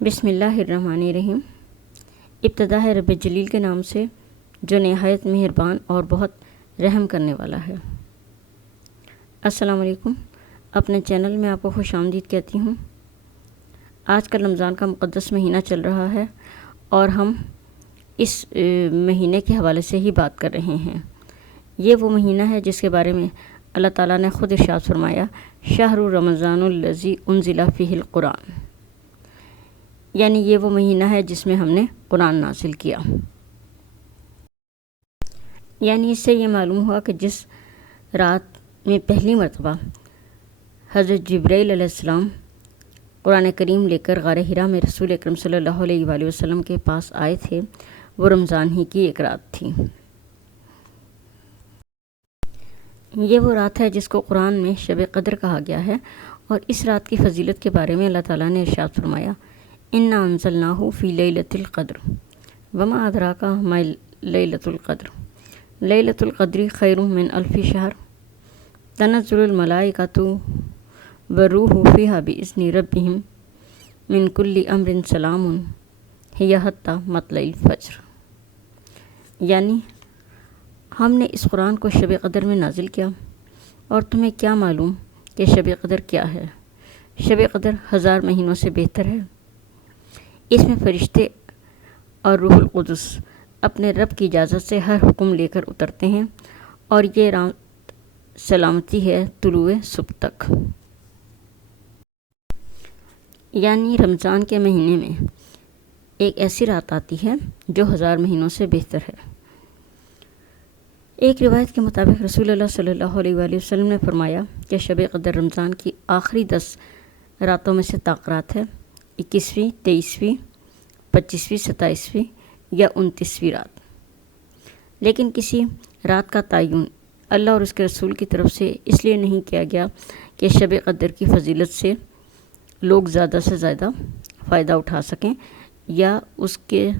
بسم اللہ الرحمن الرحیم۔ ابتدا ہے رب جلیل کے نام سے جو نہایت مہربان اور بہت رحم کرنے والا ہے۔ السلام علیکم، اپنے چینل میں آپ کو خوش آمدید کہتی ہوں۔ آج کل رمضان کا مقدس مہینہ چل رہا ہے اور ہم اس مہینے کے حوالے سے ہی بات کر رہے ہیں۔ یہ وہ مہینہ ہے جس کے بارے میں اللہ تعالیٰ نے خود ارشاد فرمایا، شہر رمضان الذی انزل فیہ القرآن، یعنی یہ وہ مہینہ ہے جس میں ہم نے قرآن نازل کیا۔ یعنی اس سے یہ معلوم ہوا کہ جس رات میں پہلی مرتبہ حضرت جبرائیل علیہ السلام قرآن کریم لے کر غار حرا میں رسول اکرم صلی اللہ علیہ وآلہ وسلم کے پاس آئے تھے، وہ رمضان ہی کی ایک رات تھی۔ یہ وہ رات ہے جس کو قرآن میں شب قدر کہا گیا ہے، اور اس رات کی فضیلت کے بارے میں اللہ تعالیٰ نے ارشاد فرمایا، انا انزلناہ فی لیلۃ القدر وما ادراک ما لیلۃ القدر لیلۃ القدر خیر من الف شہر تنزل الملائکۃ والروح فیہا بإذن ربہم من کل امر سلام ہی حتی مطلع الفجر۔ یعنی ہم نے اس قرآن کو شب قدر میں نازل کیا، اور تمہیں کیا معلوم کہ شب قدر کیا ہے؟ شب قدر 1000 مہینوں سے بہتر ہے۔ اس میں فرشتے اور روح القدس اپنے رب کی اجازت سے ہر حکم لے کر اترتے ہیں، اور یہ رات سلامتی ہے طلوع صبح تک۔ یعنی رمضان کے مہینے میں ایک ایسی رات آتی ہے جو 1000 مہینوں سے بہتر ہے۔ ایک روایت کے مطابق رسول اللہ صلی اللہ علیہ وآلہ وسلم نے فرمایا کہ شب قدر رمضان کی آخری 10 راتوں میں سے طاق رات ہے، 21ویں، 23ویں، 25ویں، 27ویں یا 29ویں رات۔ لیکن کسی رات کا تعین اللہ اور اس کے رسول کی طرف سے اس لیے نہیں کیا گیا کہ شب قدر کی فضیلت سے لوگ زیادہ سے زیادہ فائدہ اٹھا سکیں، یا اس کے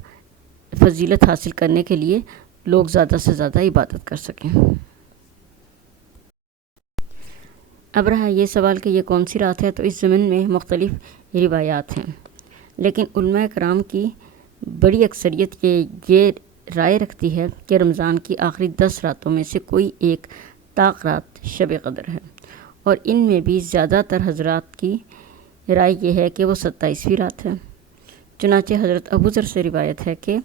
فضیلت حاصل کرنے کے لیے لوگ زیادہ سے زیادہ عبادت کر سکیں۔ اب رہا یہ سوال کہ یہ کون سی رات ہے، تو اس ضمن میں مختلف روایات ہیں، لیکن علماء کرام کی بڑی اکثریت یہ رائے رکھتی ہے کہ رمضان کی آخری 10 راتوں میں سے کوئی ایک طاق رات شب قدر ہے، اور ان میں بھی زیادہ تر حضرات کی رائے یہ ہے کہ وہ 27ویں رات ہے۔ چنانچہ حضرت ابو ذر سے روایت ہے کہ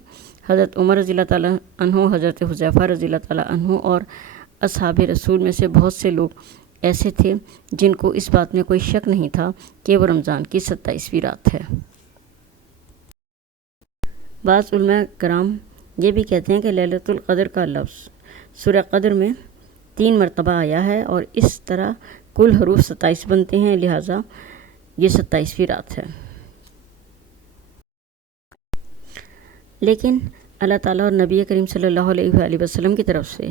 حضرت عمر رضی اللہ تعالیٰ عنہ، حضرت حذیفہ رضی اللہ تعالیٰ عنہ اور اصحاب رسول میں سے بہت سے لوگ ایسے تھے جن کو اس بات میں کوئی شک نہیں تھا کہ وہ رمضان کی 27ویں رات ہے۔ بعض علماء کرام یہ بھی کہتے ہیں کہ لیلۃ القدر کا لفظ سورہ قدر میں 3 مرتبہ آیا ہے، اور اس طرح کل حروف 27 بنتے ہیں، لہٰذا یہ 27ویں رات ہے۔ لیکن اللہ تعالیٰ اور نبی کریم صلی اللہ علیہ وآلہ وسلم کی طرف سے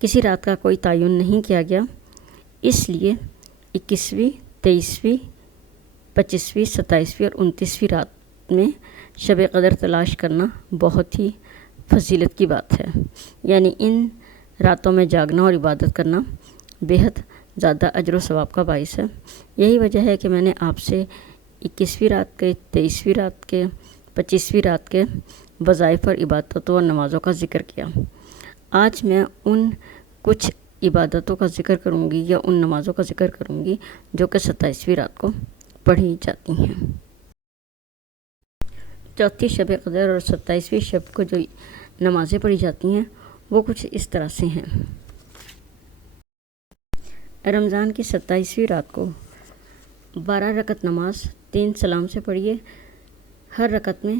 کسی رات کا کوئی تعین نہیں کیا گیا، اس لیے 21ویں، 23ویں، 25ویں، 27ویں اور 29ویں رات میں شب قدر تلاش کرنا بہت ہی فضیلت کی بات ہے۔ یعنی ان راتوں میں جاگنا اور عبادت کرنا بہت زیادہ اجر و ثواب کا باعث ہے۔ یہی وجہ ہے کہ میں نے آپ سے 21ویں رات کے، 23ویں رات کے، 25ویں رات کے وظائف اور عبادتوں اور نمازوں کا ذکر کیا۔ آج میں ان کچھ عبادتوں کا ذکر کروں گی یا ان نمازوں کا ذکر کروں گی جو کہ 27ویں رات کو پڑھی جاتی ہیں۔ چوتھی شب قدر اور 27ویں شب کو جو نمازیں پڑھی جاتی ہیں وہ کچھ اس طرح سے ہیں۔ رمضان کی 27ویں رات کو 12 رکعت نماز 3 سلام سے پڑھیے۔ ہر رکعت میں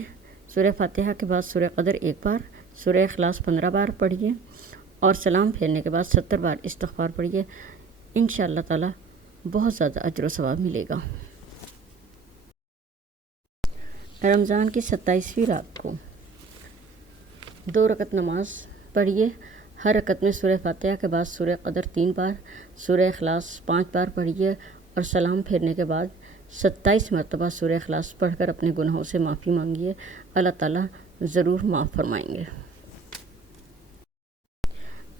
سورہ فاتحہ کے بعد سورہ قدر 1 بار، سورہ اخلاص 15 بار پڑھیے، اور سلام پھیرنے کے بعد 70 بار استغفار پڑھیے۔ انشاءاللہ تعالی بہت زیادہ اجر و ثواب ملے گا۔ رمضان کی 27ویں رات کو 2 رکعت نماز پڑھیے۔ ہر رکعت میں سورہ فاتحہ کے بعد سورہ قدر 3 بار، سورہ اخلاص 5 بار پڑھیے، اور سلام پھیرنے کے بعد 27 مرتبہ سورہ اخلاص پڑھ کر اپنے گناہوں سے معافی مانگیے۔ اللہ تعالیٰ ضرور معاف فرمائیں گے۔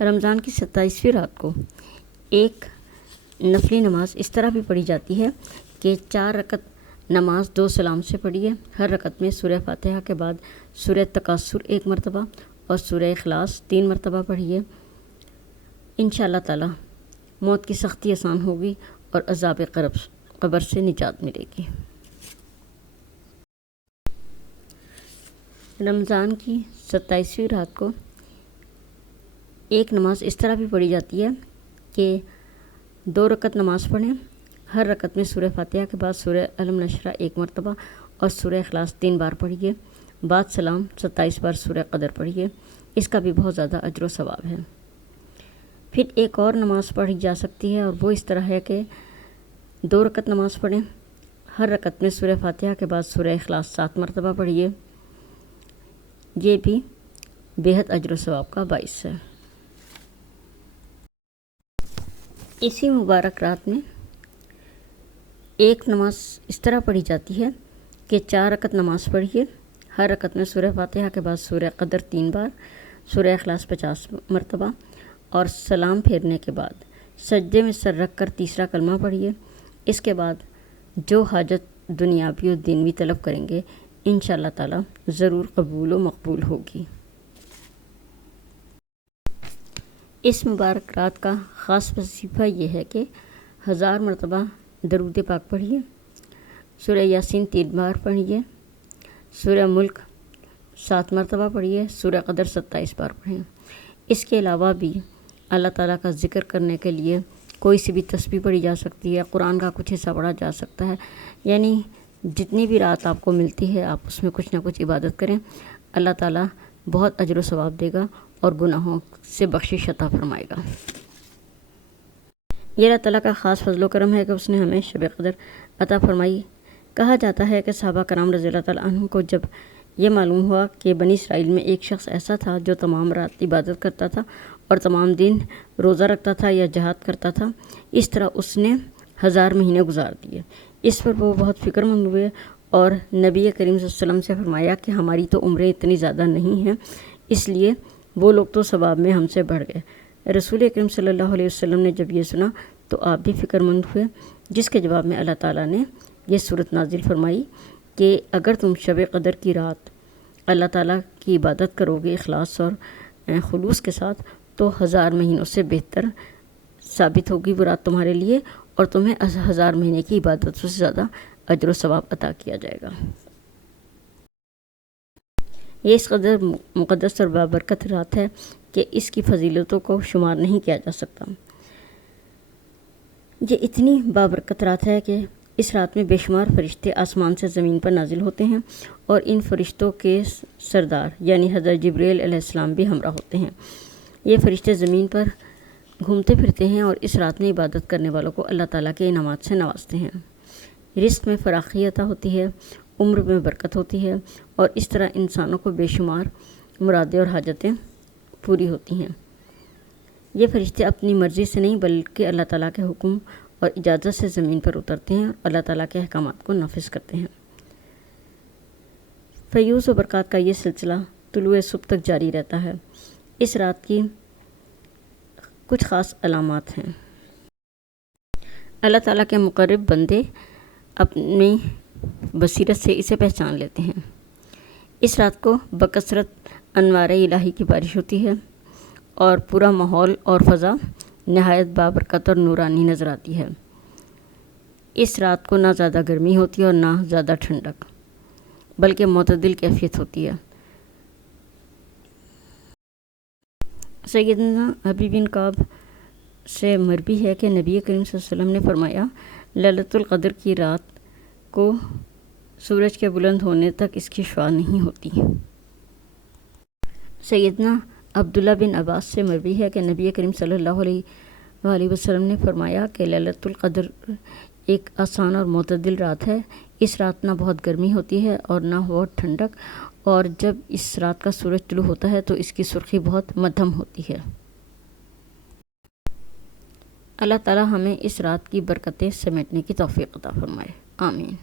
رمضان کی 27ویں رات کو ایک نفلی نماز اس طرح بھی پڑھی جاتی ہے کہ 4 رکعت نماز 2 سلام سے پڑھیے۔ ہر رکعت میں سورہ فاتحہ کے بعد سورہ تکاثر 1 مرتبہ اور سورہ اخلاص 3 مرتبہ پڑھیے۔ انشاءاللہ تعالی موت کی سختی آسان ہوگی اور عذاب قبر سے نجات ملے گی۔ رمضان کی 27ویں رات کو ایک نماز اس طرح بھی پڑھی جاتی ہے کہ 2 رکعت نماز پڑھیں۔ ہر رکعت میں سورہ فاتحہ کے بعد سورہ الم نشرہ 1 مرتبہ اور سورہ اخلاص 3 بار پڑھیے۔ بعد سلام 27 بار سورہ قدر پڑھیے۔ اس کا بھی بہت زیادہ اجر و ثواب ہے۔ پھر ایک اور نماز پڑھی جا سکتی ہے اور وہ اس طرح ہے کہ 2 رکعت نماز پڑھیں۔ ہر رکعت میں سورہ فاتحہ کے بعد سورہ اخلاص 7 مرتبہ پڑھیے۔ یہ بھی بے حد اجر و ثواب کا باعث ہے۔ اسی مبارک رات میں ایک نماز اس طرح پڑھی جاتی ہے کہ 4 رکعت نماز پڑھیے۔ ہر رکعت میں سورہ فاتحہ کے بعد سورہ قدر 3 بار، سورہ اخلاص 50 مرتبہ اور سلام پھیرنے کے بعد سجدے میں سر رکھ کر تیسرا کلمہ پڑھیے۔ اس کے بعد جو حاجت دنیاوی و دینوی طلب کریں گے انشاءاللہ تعالی ضرور قبول و مقبول ہوگی۔ اس مبارک رات کا خاص وظیفہ یہ ہے کہ 1000 مرتبہ درود پاک پڑھیے، سورہ یاسین 3 بار پڑھیے، سورہ ملک 7 مرتبہ پڑھیے، سورہ قدر 27 بار پڑھیں۔ اس کے علاوہ بھی اللہ تعالیٰ کا ذکر کرنے کے لیے کوئی سی بھی تسبیح پڑھی جا سکتی ہے، قرآن کا کچھ حصہ پڑھا جا سکتا ہے، یعنی جتنی بھی رات آپ کو ملتی ہے آپ اس میں کچھ نہ کچھ عبادت کریں، اللہ تعالیٰ بہت اجر و ثواب دے گا اور گناہوں سے بخشش عطا فرمائے گا۔ یہ اللہ تعالیٰ کا خاص فضل و کرم ہے کہ اس نے ہمیں شب قدر عطا فرمائی۔ کہا جاتا ہے کہ صحابہ کرام رضی اللہ تعالیٰ عنہ کو جب یہ معلوم ہوا کہ بنی اسرائیل میں ایک شخص ایسا تھا جو تمام رات عبادت کرتا تھا اور تمام دن روزہ رکھتا تھا یا جہاد کرتا تھا، اس طرح اس نے 1000 مہینے گزار دیے۔ اس پر وہ بہت فکر مند ہوئے اور نبی کریم صلی اللہ علیہ وسلم سے فرمایا کہ ہماری تو عمریں اتنی زیادہ نہیں ہیں، اس لیے وہ لوگ تو ثواب میں ہم سے بڑھ گئے۔ رسول کریم صلی اللہ علیہ وسلم نے جب یہ سنا تو آپ بھی فکر مند ہوئے، جس کے جواب میں اللہ تعالیٰ نے یہ صورت نازل فرمائی کہ اگر تم شب قدر کی رات اللہ تعالیٰ کی عبادت کرو گے اخلاص اور خلوص کے ساتھ تو 1000 مہینوں سے بہتر ثابت ہوگی وہ رات تمہارے لیے، اور تمہیں 1000 مہینے کی عبادت سے زیادہ اجر و ثواب عطا کیا جائے گا۔ یہ اس قدر مقدس اور بابرکت رات ہے کہ اس کی فضیلتوں کو شمار نہیں کیا جا سکتا۔ یہ اتنی بابرکت رات ہے کہ اس رات میں بے شمار فرشتے آسمان سے زمین پر نازل ہوتے ہیں اور ان فرشتوں کے سردار یعنی حضرت جبرائیل علیہ السلام بھی ہمراہ ہوتے ہیں۔ یہ فرشتے زمین پر گھومتے پھرتے ہیں اور اس رات میں عبادت کرنے والوں کو اللہ تعالیٰ کے انعامات سے نوازتے ہیں۔ رزق میں فراخی عطا ہوتی ہے، عمر میں برکت ہوتی ہے اور اس طرح انسانوں کو بے شمار مرادیں اور حاجتیں پوری ہوتی ہیں۔ یہ فرشتے اپنی مرضی سے نہیں بلکہ اللہ تعالیٰ کے حکم اور اجازت سے زمین پر اترتے ہیں اور اللہ تعالیٰ کے احکامات کو نافذ کرتے ہیں۔ فیوز و برکات کا یہ سلسلہ طلوع صبح تک جاری رہتا ہے۔ اس رات کی کچھ خاص علامات ہیں۔ اللہ تعالیٰ کے مقرب بندے اپنی بصیرت سے اسے پہچان لیتے ہیں۔ اس رات کو بکثرت انوار الہی کی بارش ہوتی ہے اور پورا ماحول اور فضا نہایت بابرکت اور نورانی نظر آتی ہے۔ اس رات کو نہ زیادہ گرمی ہوتی ہے اور نہ زیادہ ٹھنڈک، بلکہ معتدل کیفیت ہوتی ہے۔ سیدنا ابی بن کعب سے مروی ہے کہ نبی کریم صلی اللہ علیہ وسلم نے فرمایا، لیلۃ القدر کی رات کو سورج کے بلند ہونے تک اس کی شعاع نہیں ہوتی۔ سیدنا عبداللہ بن عباس سے مروی ہے کہ نبی کریم صلی اللہ علیہ وسلم نے فرمایا کہ لیلۃ القدر ایک آسان اور معتدل رات ہے۔ اس رات نہ بہت گرمی ہوتی ہے اور نہ بہت ٹھنڈک، اور جب اس رات کا سورج طلوع ہوتا ہے تو اس کی سرخی بہت مدھم ہوتی ہے۔ اللہ تعالی ہمیں اس رات کی برکتیں سمیٹنے کی توفیق عطا فرمائے، آمین۔